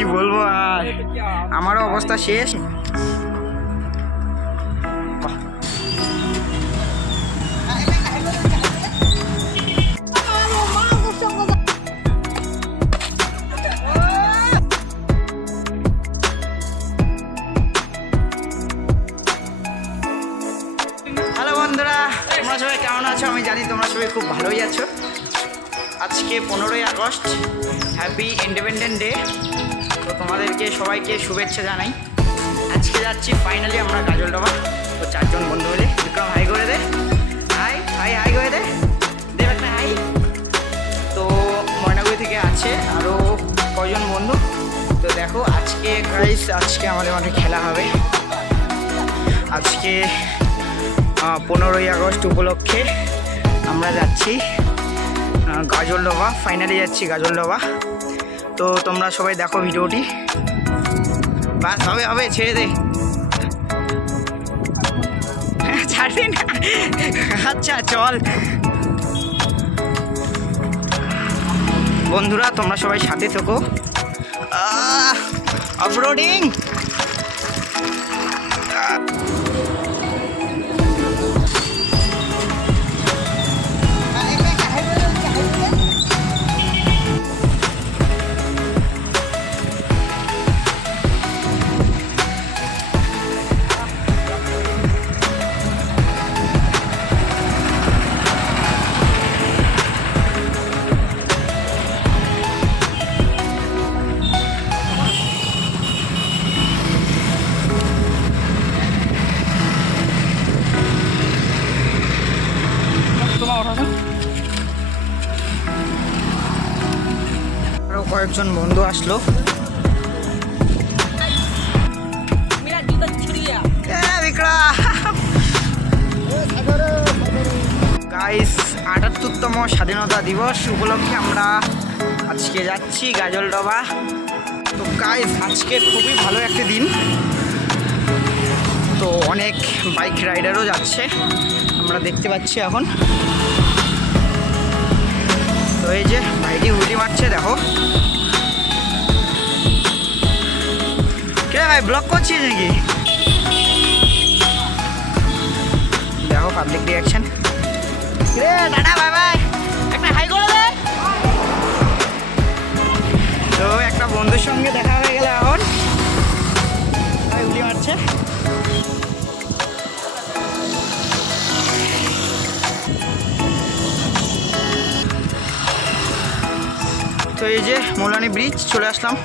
কি বলবো আর, আমারও অবস্থা শেষ। হ্যালো বন্ধুরা, তোমরা সবাই কেমন আছো? আমি জানি তোমরা সবাই খুব ভালোই আছো। আজকে 15ই আগস্ট, হ্যাপি ইন্ডিপেন্ডেন্ট ডে। তো তোমাদেরকে সবাইকে শুভেচ্ছা জানাই। আজকে যাচ্ছি ফাইনালি আমরা গাজলডোবা। তো 4 জন বন্ধু মিলে। বিক্রম হাই করে দে, হাই হাই হাই করে দে, দেব একটা হাই। তো ময়নাগুড়ি থেকে আছে আরও কয়জন বন্ধু। তো দেখো আজকে গাইস, আজকে আমাদের মাঠে খেলা হবে। আজকে 15ই আগস্ট উপলক্ষে আমরা যাচ্ছি গাজলডোবা, ফাইনালি যাচ্ছি গাজলডোবা। তো তোমরা সবাই দেখো ভিডিওটি। বাস হবে হবে, ছেড়ে দে, ছাড়বি না? আচ্ছা চল বন্ধুরা, তোমরা সবাই সাথে থেকো। অফরোডিং আরো কয়েকজন বন্ধু আসলো। গাইস, ৭৮তম স্বাধীনতা দিবস উপলক্ষে আমরা আজকে যাচ্ছি গাজলডোবা। তো গাইস, আজকে খুবই ভালো একটা দিন। তো অনেক বাইক রাইডারও যাচ্ছে, আমরা দেখতে পাচ্ছি এখন। তো এই যে ভাইটি হুটি মারছে, দেখো। কে ভাই, ব্লক করছিস নাকি? দেখো পাবলিক রিয়াকশন। রে টাটা, বাই বাই, একটা হাই করে দে। তো একটা বন্ধুর সঙ্গে দেখা হয়ে গেল এখন, ভাই হুটি মারছে। তো এই যে মৌলানি ব্রিজ চলে আসলাম।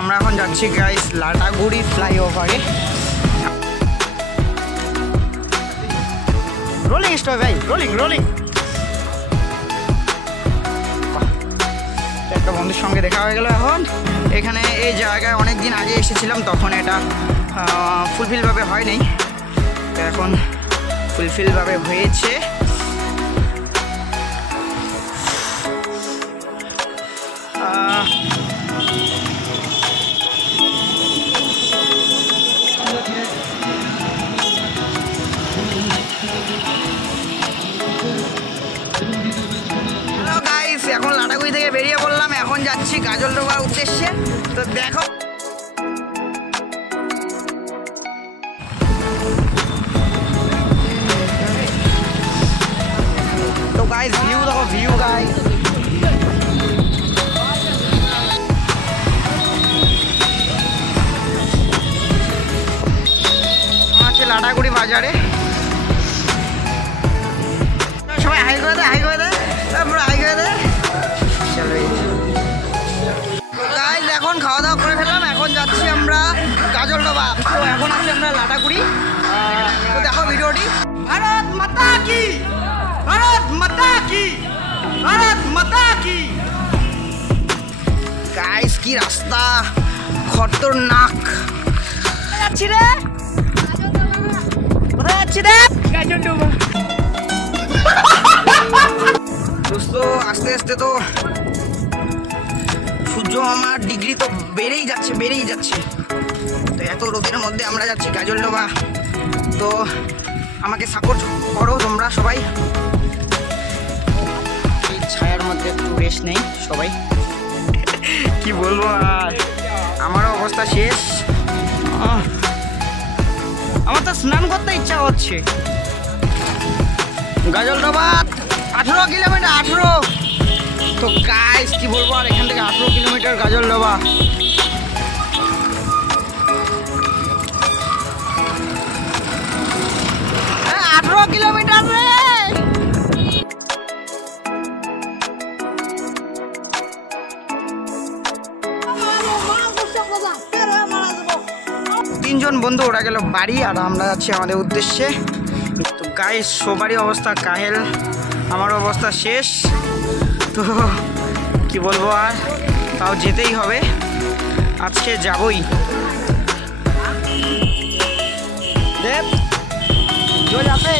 আমরা এখন যাচ্ছি গাইস লাটাগুড়ি ফ্লাইওভারে। রোলিং স্টপ ভাই, রোলিং রোলিং। একটা বন্ধুর সঙ্গে দেখা হয়ে গেল এখন। এখানে এই জায়গায় অনেক দিন আগে এসেছিলাম, তখন এটা ফুলফিলভাবে হয়নি, এখন ফুলফিলভাবে হয়েছে। এখন লাটাগুড়ি থেকে বেরিয়ে পড়লাম, এখন যাচ্ছি গাজলডোবার উদ্দেশ্যে। তো দেখো বাই। আছে লাটাগুড়ি বাজারে, সবাই হাই করে দে, হাই করে দে, তারপরে হাই করে দে। চলো গাইস, এখন খাওয়া দাওয়া করে ফেললাম, এখন যাচ্ছি আমরা গাজলডোবা। তো এখন আছি আমরা লাটাগুড়ি। তো দেখো ভিডিওটি। ভারত মাতা কি, ভারত মাতা কি, ভারত মাতা কি। গাইস কি রাস্তা, খতরনাক। যাচ্ছি রে, কোথায় যাচ্ছি রে? গাজলডোবা। দোস্ত আস্তে আস্তে তো সূর্য আমার ডিগ্রি তো বেড়েই যাচ্ছে, বেড়েই যাচ্ছে। তো এত রোদের মধ্যে আমরা যাচ্ছি গাজলডোবা। তো আমাকে সাপোর্ট করো তোমরা সবাই। এই ছায়ার মধ্যে একটু রেস্ট নেই সবাই। কি বলবো আর, আমারও অবস্থা শেষ। আমার তো স্নান করতে ইচ্ছা হচ্ছে। গাজলডোবা 18 কিলোমিটার, 18। তো গাইস কি বলবো আর, এখান থেকে 18 কিলোমিটার গাজলডোবা। 18 কিলোমিটার রে। তিনজন বন্ধু ওরা গেল বাড়ি, আর আমরা যাচ্ছি আমাদের উদ্দেশ্যে। তো গাইস সবারই অবস্থা কাহেল, আমার অবস্থা শেষ। তো কি বলবো আর, তাও যেতেই হবে, আজকে যাবই। দেব जो जाते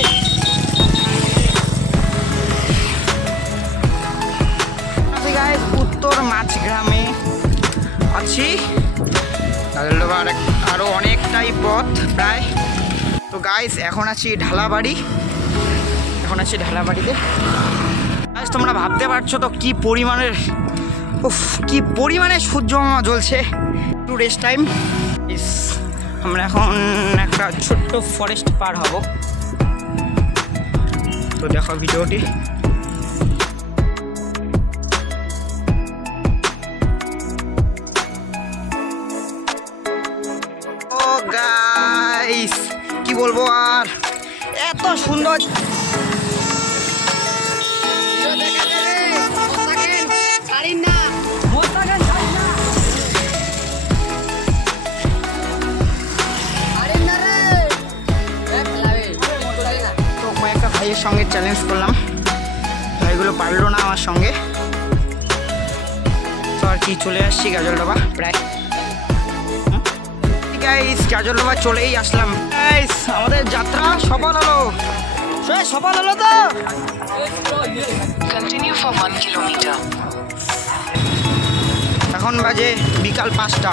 গাইস উত্তর মাঝগ্রামে আছি। গাজলডোবার আরো অনেকটাই পথ প্রায়। তো গাইস এখন আছি ঢালাবাড়ি, এখন আছি ঢালাবাড়িতে। গাইস তোমরা ভাবতে পারছো তো কি পরিমাণের, উফ কি পরিমাণে সূর্য মামা জ্বলছে। একটু রেস্ট টাইম। আমরা এখন একটা ছোট্ট ফরেস্ট পার হব। তো দেখো ভিডিওটি। ও গাইস কি বলবো আর, এত সুন্দর। ভাইয়ের সঙ্গে চ্যালেঞ্জ করলাম, ভাইগুলো পারলো না আমার সঙ্গে। তো আর কি চলে আসছি গাজলডোবা প্রায়। গাইস গাজলডোবা চলেই আসলাম। গাইস আমাদের যাত্রা সফল হলো, সফল হলো। তো কন্টিনিউ ফর 1 কিলোমিটার। এখন বাজে বিকাল 5টা।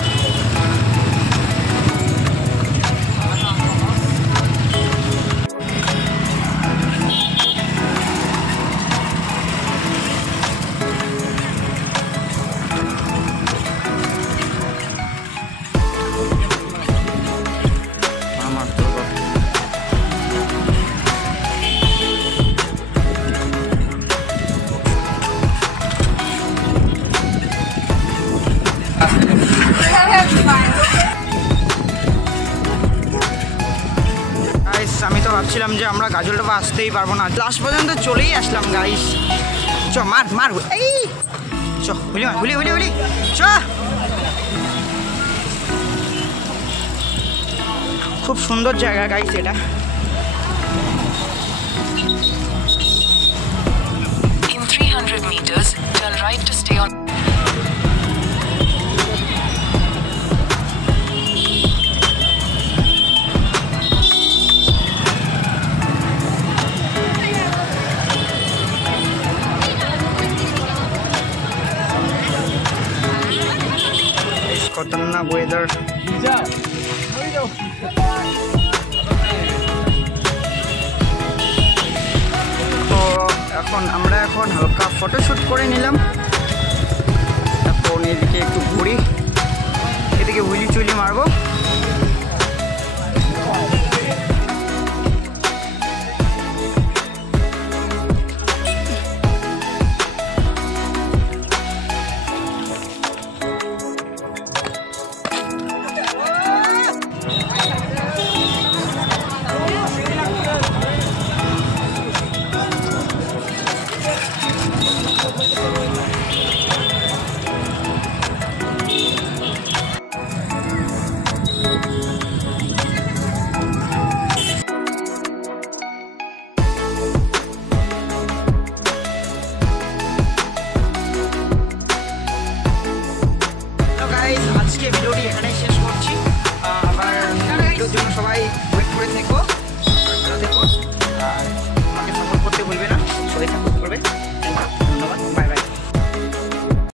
আমি তো ভাবছিলাম যে আমরা গাজলডোবা আসতেই পারবো না, লাস্ট পর্যন্ত চলেই আসলাম গাইস। চ মার মার, এই চ হুলি মার, হুলি হুলি হুলি চ। খুব সুন্দর জায়গা গাইস এটা। In 300 meters, turn right to stay on. খতরনাক ওয়েদার। তো এখন আমরা হালকা ফটোশুট করে নিলাম।